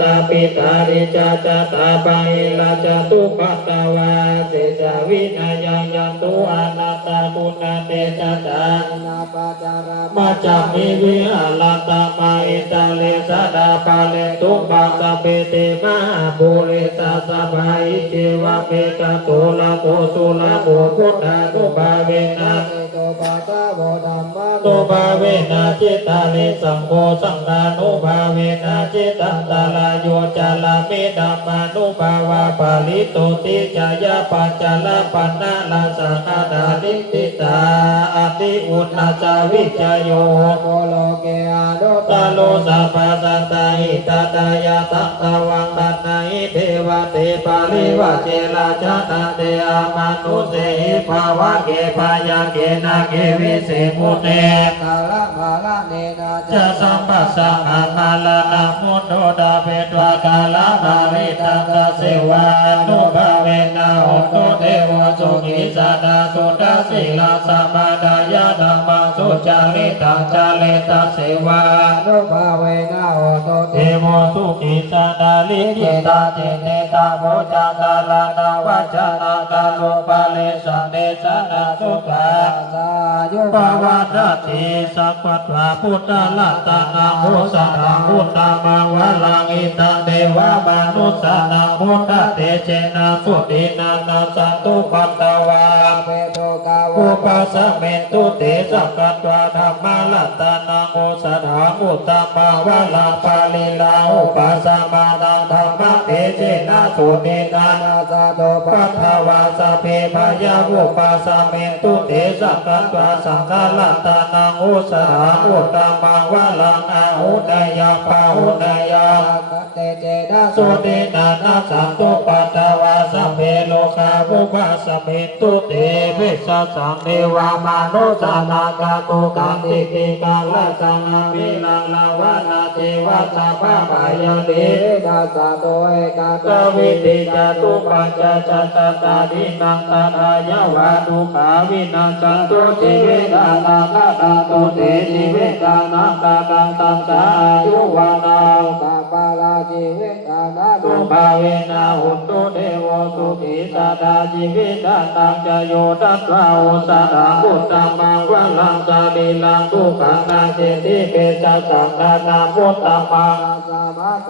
ตาปิตาริจาจตาปะเอลาจตุปัตตวาเสจาวินายันตุอนัตตาปุณเตจตานาปาจารามาจามิวิหาลตามาอิตาเลสดาปาเลตุปัสสะเปเตมหาภูริสสะภาอิเจวะเมกะโตละโกสุละโกพุทธานุภาเวนะโตปะตะโมธัมมะโตภาเวนะจิตตาลิสังโฆสังฆานุภาเวนะจิตตันตาลายโยจาลามิดัมมานุภาวะปาลิโตติจายะปัจจลปันนาลาสังฆาดาลิติตาอติอุณาจาวิจโยโมโลเกอาโดตาโลสัพพสัตตาหิตตายาตัตวังตันนาหิเทวเตปาลิวะเจลาจตเตอามานุเสหิภาวะเกปายาเกนาเกวิเศมุเตกาลมาลเนนาจะสัมปัสสังอามาลนามุตโตดาเปตวากาลมาริตังเสวานุภาเวนะโหตุเทวสุขิสาดาสุตสิลาสัมมาดายาธัมมังสุจาริตังจาเลตเสวานุภาเวนะโหตุเทวสุขิสาดาลิจิตาเจเนตาโมจาตาลานาวัจนากาลุปาเลสันเดชนะสุตาสายุปวัตติสัพพะพุทธลัตตานามุสัตตังพุทธมังวะลังอิตังเทวามนุสสานังพุทธเตเจนะสุตินานาสันตุปัตตวาเปโตกาวุปัสสะเมตุเตสักกัตวาธรรมลัตตานังโอสถามุตตมังวะลังปาลิลาอุปัสสะมานังธรรมเตเจนะสุตินานาสันตุปัตตวาสัพเพพยาวุปัสสะเมตุเตสักกัตวาสังฆลัตตานังโอสถามุตตมังวะลังอาหุนายาปาหุนายาเตเจนะสุตินานาสันตุปัตตวาสัพเพโลกาภุปัสสะเมตุเตเวสสังเทวามนุสานากาตุกันติติกาลสังวิลังลาวนาเทวะสัพพะปายเดดัสสะโตเอกากวิติจตุปัจจจัตตาดินังตถายาวาดุขาวินาสันตุจิเวทานาคาตาตุเตจิเวทานาคาตังตัสสะอายุวานาคาปาลาจิเวทานาตุภาเวนะหุตุเทวสุขิตาตาจิวิตาตังจโยตัตวาอุสตาพุตตมังวะลังสาลีลังทุขังนาเจติเปจัสสังนานาพุตตมัง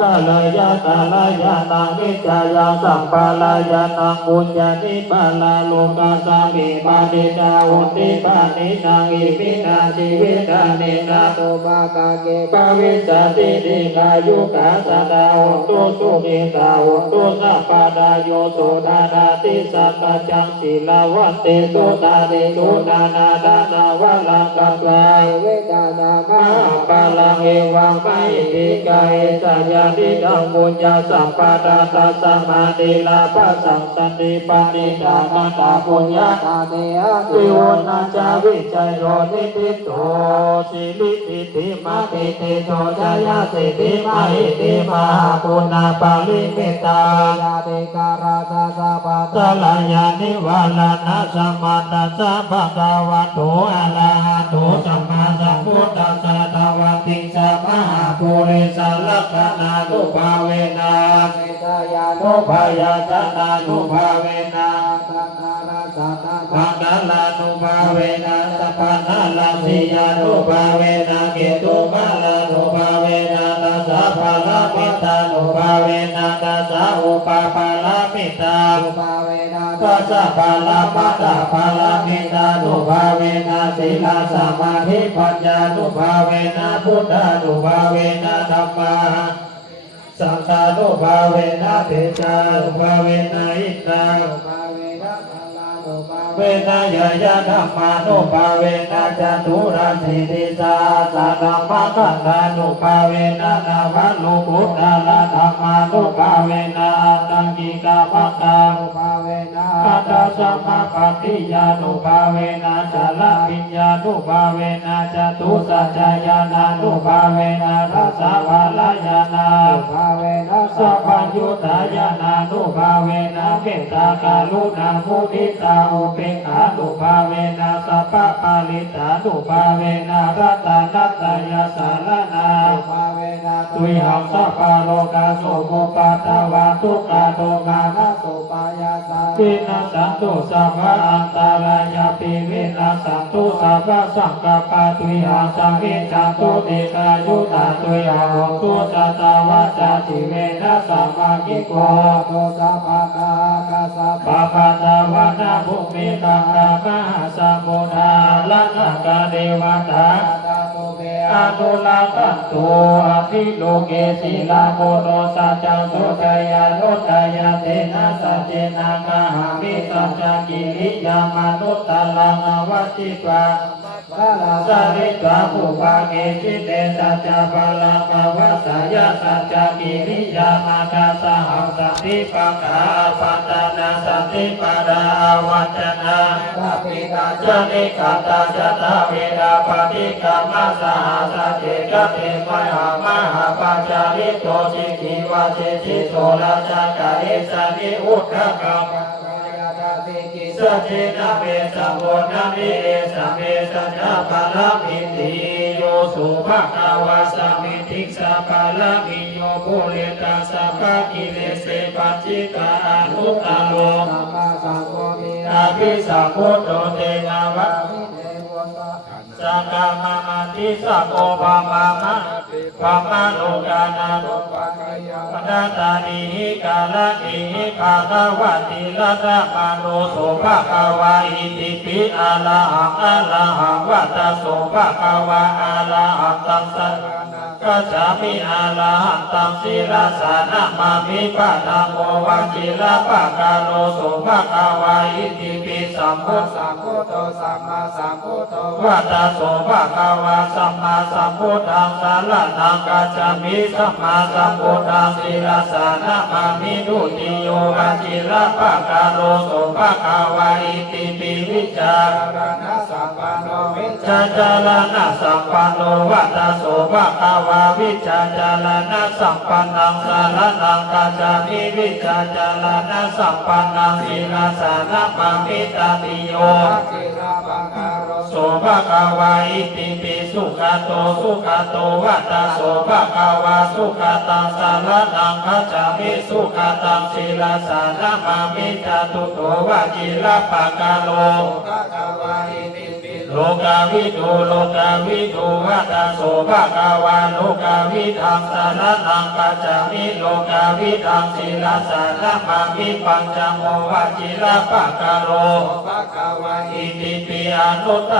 กาลยะกาลยะนังนิจายาสัมปาลายะนังบุญญาณิปาลาโลกาสามิปานิจาอุติปานินังอิมินาชีวิตานินาโตภากาเกปวิจติติกายุกาสดาหุตุสุขิตาหุตุสัพพะดาโยสุดานาติสัพพะจังศิลาวันติสุตานิสุนานาดานาวะลังกัตวาเวทานามหาปาลังเอวังไม่ติกาเอสัญญาติดังบุญญาสัมปะดาตัสสะมาติลาภัสสังสันติปานิดานาตาปุญญาอาเนอะติโวนาจาวิจโยนิติโตสิลิติติมาติเตโตจายาสิติมาหิติมาปุณาปาลิเมตตายาติการาสาสะปัสสะลายานิวาลานะสัมมาตัสสะภะคะวะโตอะระหะโตสัมมาสัมพุทธัสสะตวะติสัมมาปุริสลักขณานุภาเวนะเมตยานุภายาจนานุภาเวนะสังฆาราสัตตะพังกัลลานุภาเวนะสัพพะนาลาสิยานุภาเวนะเกตุมาลานุภาเวนะตัสสะภะละมิตานุภาเวนะตัสสะอุปาภะละมิตานุภาเวนะตัสสะภะละปัตตะภะละมิตานุภาเวนะศีลสมาธิปัญญานุภาเวนะพุทธานุภาเวนะธัมมาสังฆานุภาเวนะเทจานุภาเวนะอิตานุภาเวนะปัลลานุภาเวนะยะยะธัมมานุภาเวนะจตุราสิริสาสะธัมมะคันธานุภาเวนะนาวัลโลกุตตะละธัมมานุภาเวนะตังกิกาภักขานุภาเวนะอัตตสัมมาปฏิญานุภาเวนะสาลปิญญานุภาเวนะจตุสัจจายานานุภาเวนะทัสสะภาลายานานุภาเวนะสัพพัญญุตายานานุภาเวนะเมตตากรุณามุทิตาอุเบกขานุภาเวนะสัพพะปาลิตานุภาเวนะรัตนัตตยาสารนานุภาเวนะตุ ตุยหังสัพพะโลกาโสโภปัตตวาทุกขาโทมานะโสปายาสาวินาสันตุสัพพะอันตรายาปิวินาสันตุสัพพะสังกัปปะตุยหังสังวิจันตุติกายุตาตุยหังโหตุสัตตวาจาติเวนะสัมมากิโกโตสัพพะกาคัสสะปะปะตาวานาภุมิตังกามหาสัมพุทธาลันกาเดวตาอนุลาคันตุอภิโลเกศิลาโมโนสัจจังสุทายานุทายาเตนะสัจเจนะกาหามิสัจจกิริยามนุตตะลังอวัติตวาสาริตวาภูปาเกจิเตสัจจะปะลังอวัสยาสัจจกิริยามาตาสหังสันติปังกาปัตตานาสันติปดาวัจนะสัพพิตาจนิขัตตาจตเวดาปฏิกรรมสหสัจเจกเตมหาปัจจาริโตสิกิวาเชชิโตราชกะเอสานิอุทธกังสัจเจนะเวสัมโพนะมิเอสัมเมสัจจปะละมิติโยสุภะคะวะสัมมิทิสสะปะละมิโยปุเรตัสสะปะกิเลเสปัจจิตาอนุตตโลอาภิสัมพุทโธเตนะวะสังฆามาติสัพโพภามามะภามะโลกานาโลปะกายะปะตานิหิกาลนิหิภาควะติละตะมาโนโสภะคะวะอิติปิอะระหังวัตตโสภะคะวะอะระหังตัมสังกัจฉามิอะระหังตัมศีลสานะมามิปะนะโมวะจิระปะกาโลโสภะคะวะอิติปิสัมพุทโธสัมมาสัมพุทโธวัตตโสภะคะวะสัมมาสัมพุทธังสารนังกัจฉามิสัมมาสัมพุทธังศีลสานะมามิดุติโยวะจิระปะกาโลโสภะคะวะอิติปิวิจารณสัมปันโนวิจารณสัมปันโนวัตตโสภะคะวะวิจารณสัมปันนังสารนังกัจฉามิวิจารณสัมปันนังศีลสานะมามิตติโยโสภะคะวะอิติปิสุขโตวัตตโสภะคะวะสุขตังสารนังคัจฉามิสุขตังศีลสานะมามิจตุโตวะจิระปะกาโลภะคะวะอิติปิโลกาวิทูวัตตโสภะคะวะโลกาวิทังสารนังคัจฉามิโลกาวิทังศีลสานะมามิปัญจโมวะจิระปะกาโลภะคะวะอิติปิอนุตต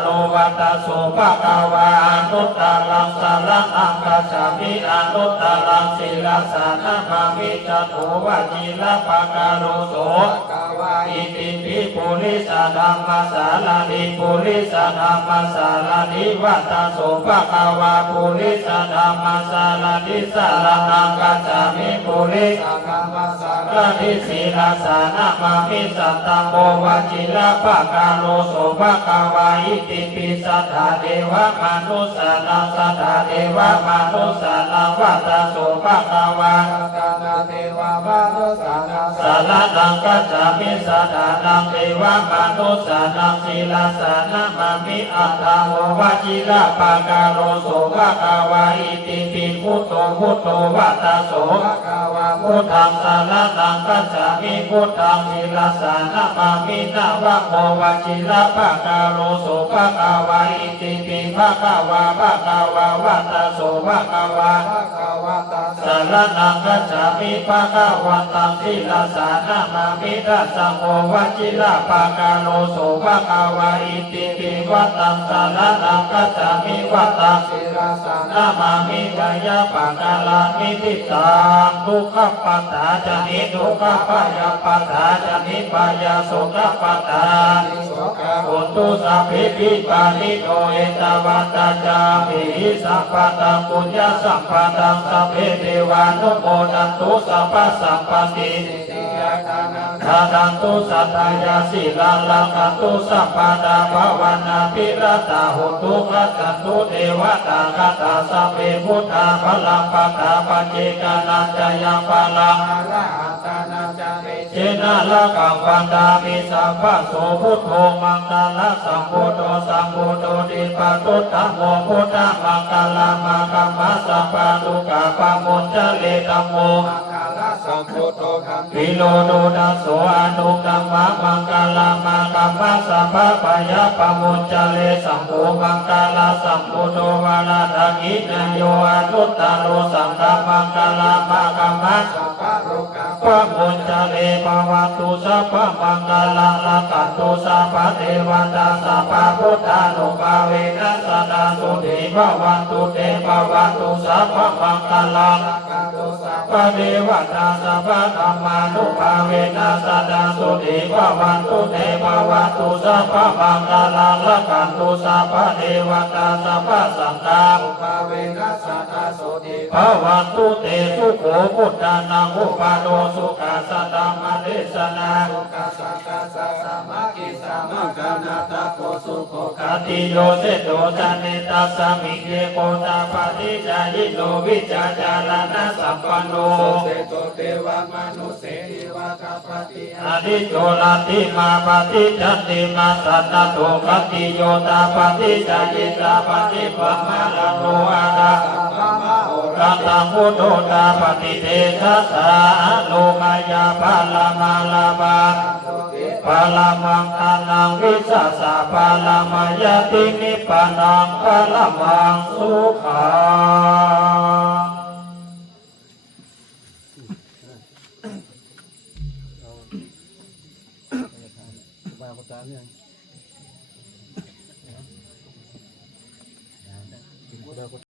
โลวัตตโสภะคะวะอนุตตรังสารนังคัจฉามิอนุตตรังศีลสานะมามิจตุวะจิระปะกาโลโสภะคะวะอิติปิปุริสธัมมัสสารนิปุริสธัมมัสสารนิวัตตโสภะคะวะปุริสธัมมัสสารนิสารนังคัจฉามิปุริสธัมมัสสารนิศีลสานะมามิสัตตังโมวะจิระปะกาโลโสภะคะวะอิติปิสัทธาเทวมนุสสานังสัทธาเทวมนุสสานังวัตตโสภะคะวะเทวมนุสสานังสารนังกัจฉามิสัทธานังเทวมนุสสานังศีลสานะมามิอัตถะโมวะจิระปะกาโลโสภะคะวะอิติปิพุทโธวัตตโสภะคะวะพุทธังสารนังกัจฉามิพุทธังศีลสานะมามินะวะโมวะจิระปะกาโลโสภะคะวะอิติปิภะคะวะวัตตโสภะคะวะสารนังกัจฉามิภะคะวะตังศีลสานะมามิทัสสะโมวะจิระปะกาโลโสภะคะวะอิติปิวัตตังสารนังกัจฉามิวัตตังศีลสานะมามิกายะปะกาลามิทิตังทุกขปัตตาจานิทุกขปายาปัตตาจานิปายาโสกปัตตาอุตุสัพพิปิปานิโตเอตวัตตาจามิสัพพะตังปุญญาสัพพะตังสัพเพเทวานุโมทันตุสัพพะสัพพะติทานันตุสัทธายาสีลังลังคันตุสัพพะตาภวนาภิรัตาหุตุขัตตันตุเทวตาคตาสัพเพพุทธาพลังปัตตาปัจเจกานันจยังพลังอรหัน ตานาจามิเจ เจนะละกังปันดามิสัพพะโสพุทโธมังคลสัมพุทโธสัมพุทโธดิปัตตุตัมโมพุทธมังคลามังคัมมะสัพพะทุกขะปะมุญจเลตัมโม มังคลาสัมพุทโธคัม วิโลโดดัสโสอนุตัมมะมังคลามังคัมมะสัพพะปะยะปะมุญจเลสัมโฆมังคลาสัมพุทโธวาลาทากินโยอนุตตโรสังฆมังคลามังคัมมะ สัพพะโลกา ปะมุญจเลภวันตุสัพพะมังคลังละกันตุสัพพะเทวตาสัพพะพุทธานุภาเวนัสสนาสุติภวันตุเตภวันตุสัพพะมังคลัง กาโตสัพ ปะเทวตาสัพพะธรรมานุภาเวนัสสนาสุติภวันตุเตภวันตุสัพพะมังคลังละกันตุสัพพะเทวตาสัพพะสังฆา ภาเวนัสสตาโสติ ภวันตุเตสุโขพุทธานังอุปาโนสุขัสสะธัมมเดชนา กาสังกาสัสสะมะกิสัมมะกานาตาโกสุโภ กติโยเสโตจันเนตัสสมิงเยโกตาปฏิจายิโนวิจาจารณะสัมปันโน เสโตเทวมนุเสหิวะกาปติ อดิโจลาติมาปฏิจันติมาสัตตโตกติโยตาปฏิจายิตาปฏิปัมมาลโนอาดา สัพพะมะโห ตัตังพุทโธตาปฏิเทธัสสะโลมายาภาลามาลาบา โตติ ปาลามังทานังวิสัสสะปาลามายาตินิพพานังปาลามังสุขัง